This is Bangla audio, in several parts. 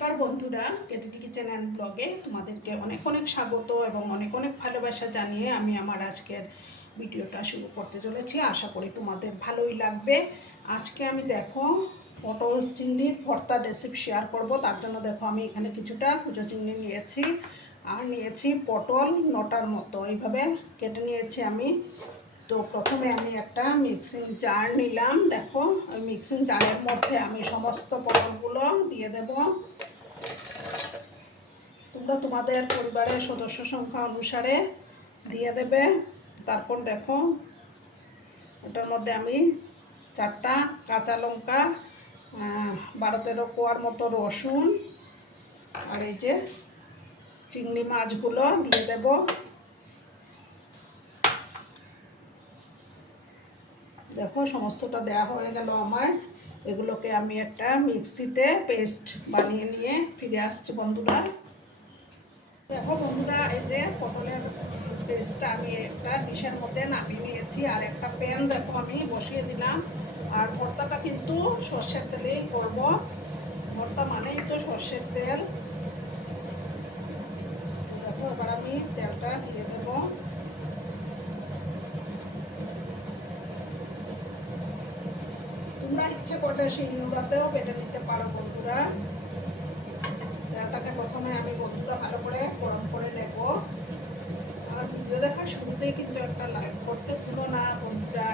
নমস্কার বন্ধুরা, কেটিটি কিচেন অ্যান্ড ব্লগে তোমাদেরকে অনেক অনেক স্বাগত এবং অনেক অনেক ভালোবাসা জানিয়ে আমি আমার আজকের ভিডিওটা শুরু করতে চলেছি। আশা করি তোমাদের ভালোই লাগবে। আজকে আমি দেখো পটল চিংড়ির ভর্তা রেসিপি শেয়ার করব। তার জন্য দেখো আমি এখানে কিছুটা কুচো চিংড়ি নিয়েছি আর নিয়েছি পটল 9টার মতো, এইভাবে কেটে নিয়েছি আমি। তো প্রথমে আমি একটা মিক্সিং জার নিলাম। দেখো ওই মিক্সিং জারের মধ্যে আমি সমস্ত পটলগুলো দিয়ে দেব। তোমরা তোমাদের পরিবারের সদস্য সংখ্যা অনুসারে দিয়ে দেবে। তারপর দেখো ওটার মধ্যে আমি 4টা কাঁচা লঙ্কা, 12-13 কোয়ার মতো রসুন আর এই যে চিংড়ি মাছগুলো দিয়ে দেব। দেখো সমস্তটা দেওয়া হয়ে গেল আমার। এগুলোকে আমি একটা মিক্সিতে পেস্ট বানিয়ে নিয়ে ফিরে আসছি বন্ধুরা। দেখো বন্ধুরা, এই যে পটলের পেস্টটা আমি একটা ডিশের মধ্যে নামিয়ে নিয়েছি আর একটা প্যান দেখো আমি বসিয়ে দিলাম। আর ভর্তাটা কিন্তু সর্ষের তেলেই করব। ভর্তা মানেই তো সর্ষের তেল। দেখো এবার আমি তেলটা দিয়ে দেবো। তোমরা ইচ্ছে করলে শিলনোড়াতেও বেটে নিতে পারো বন্ধুরা। তেলটাকে প্রথমে আমি বন্ধুরা ভালো করে গরম করে নেব। আর ভিডিও দেখার শুরুতেই কিন্তু একটা লাইক করতে ভুলো না বন্ধুরা।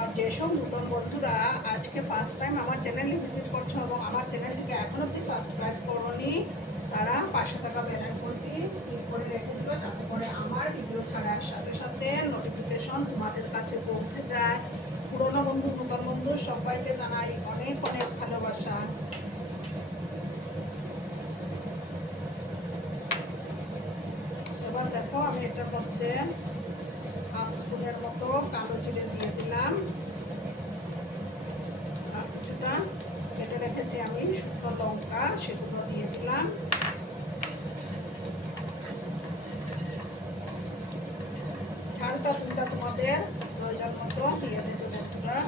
আর যেসব নতুন বন্ধুরা আজকে ফার্স্ট টাইম আমার চ্যানেলে ভিজিট করছো এবং আমার চ্যানেলটিকে এখন অবধি সাবস্ক্রাইব করোনি, তারা পাশে থাকা বেল আইকনটি ক্লিক করে রেখে দিও, যাতে করে আমার ভিডিও ছাড়ার সাথে সাথে নোটিফিকেশন তোমাদের কাছে পৌঁছে যায়। পুরনো বন্ধু নতুন বন্ধু সবাইকে জানাই অনেক অনেক ভালোবাসা। এবার দেখো আমি এটার মধ্যে হাফ স্পুনের মতো কালো জিরে দিয়ে দিলাম। আর কিছুটা কেটে রেখেছি আমি শুকনো লঙ্কা, সেগুলো দিয়ে দিলাম। ঝালটা তোমরা তোমাদের প্রয়োজন মতো দিয়ে দেবে বন্ধুরা।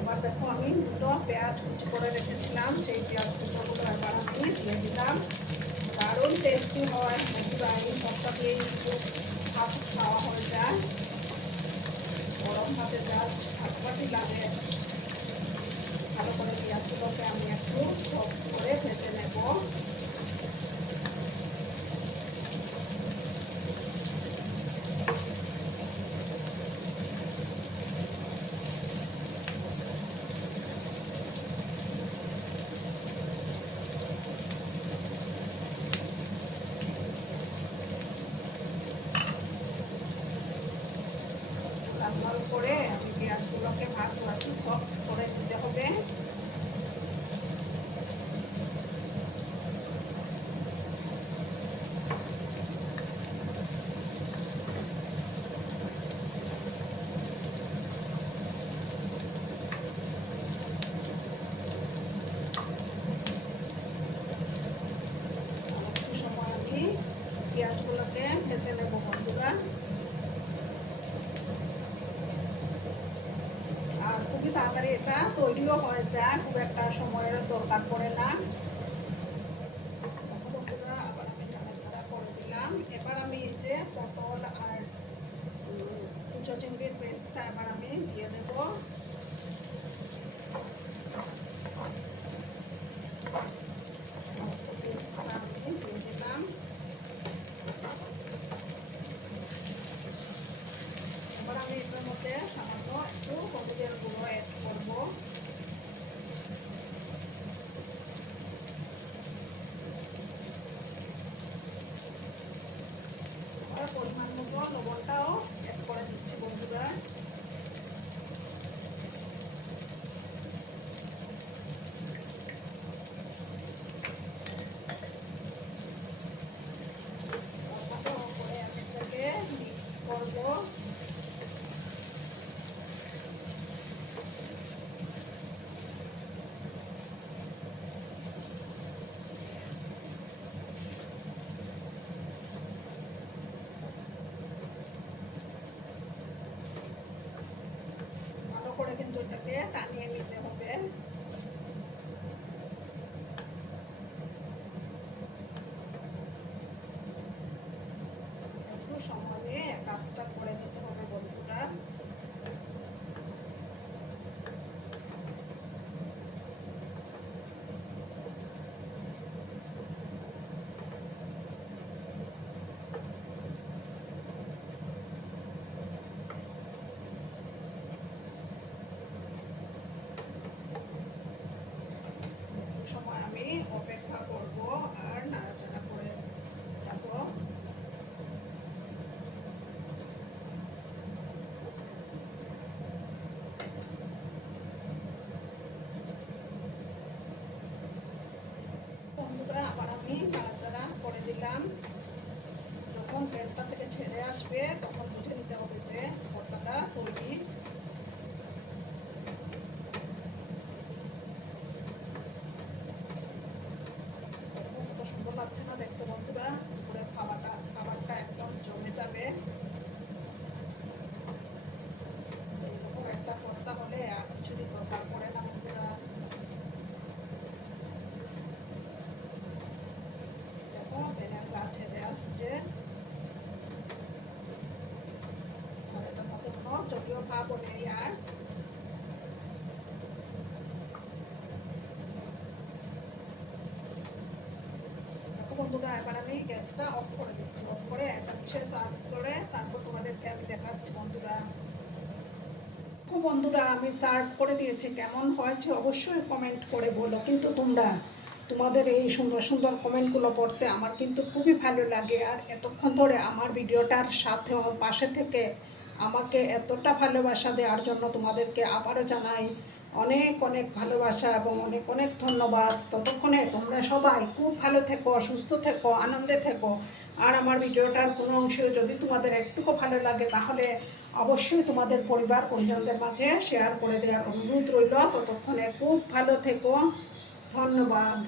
এবার দেখো আমি 2টো পেঁয়াজ কুচি করে রেখেছিলাম, সেই পেঁয়াজ কুচোগুলো এবার আমি দিয়ে দিলাম। দারুণ টেস্টি হয় বন্ধুরা, এই ভর্তা দিয়েই কিন্তু ভাত খাওয়া হয়ে যায়। গরম ভাতে যা ভাতবাটি লাগে। ভালো করে পেঁয়াজগুলোকে আমি একটু সফট করে ভেজে নেব। লাল করে আমি পেঁয়াজগুলোকে ভাজবো, একটু সফট করে দিতে হবে। একটু সময় আমি পেঁয়াজগুলোকে ভেজে নেব বন্ধুরা। আর খুবই তাড়াতাড়ি এটা তৈরিও হয়ে যায়, খুব একটা সময়ের দরকার পড়ে না। বন্ধুরা আবার আমি নাড়াচাড়া করে দিলাম। এবার আমি এই যে পটল আর কুচো চিংড়ির পেস্টটা এবার আমি দিয়ে দেব। আমি দিয়ে দিলাম। এবার আমি এটার মধ্যে সামান্য একটু হলুদের গুঁড়ো অ্যাড করবো। পরিমাণ মতো লবণটাও অ্যাড করে দিচ্ছি বন্ধুরা। করে আমি এটাকে মিক্স করবো। টানিয়ে নিতে হবে। একটু সময় নিয়ে কাজটা করে নিতে হবে বন্ধুরা। সময় আমি অপেক্ষা করব আর নাড়াচাড়া করে যাবো। বন্ধুরা আবার আমি নাড়াচাড়া করে দিলাম। যখন তেলটা থেকে ছেড়ে আসবে তখন বুঝে নিতে হবে যে ভর্তাটা তৈরি। কত সুন্দর লাগছে না দেখতে বন্ধুরা। পুরো খাবারটা একদম জমে যাবে। এরকম একটা ভর্তা হলে আর কিছুরই দরকার পড়ে না বন্ধুরা। দেখো তেলের গা ছেড়ে আসছে। এটার মধ্যে কোনো যদিও ভাবও নেই আর। বন্ধুরা এবার আমি গ্যাসটা অফ করে দিচ্ছি। অফ করে একটা ডিশে সার্ভ করে তারপর তোমাদেরকে আমি দেখাচ্ছি বন্ধুরা। বন্ধুরা আমি সার্ভ করে দিয়েছি, কেমন হয়েছে অবশ্যই কমেন্ট করে বলো। কিন্তু তোমাদের এই সুন্দর সুন্দর কমেন্টগুলো পড়তে আমার কিন্তু খুবই ভালো লাগে। আর এতক্ষণ ধরে আমার ভিডিওটার সাথে পাশে থেকে আমাকে এতটা ভালোবাসা দেওয়ার জন্য তোমাদেরকে আবারও জানাই অনেক অনেক ভালোবাসা এবং অনেক অনেক ধন্যবাদ। ততক্ষণে তোমরা সবাই খুব ভালো থেকো, সুস্থ থেকো, আনন্দে থেকো। আর আমার ভিডিওটার কোনো অংশেও যদি তোমাদের একটুকু ভালো লাগে তাহলে অবশ্যই তোমাদের পরিবার পরিজনদের মাঝে শেয়ার করে দেওয়ার অনুরোধ রইল। ততক্ষণে খুব ভালো থেকো। ধন্যবাদ।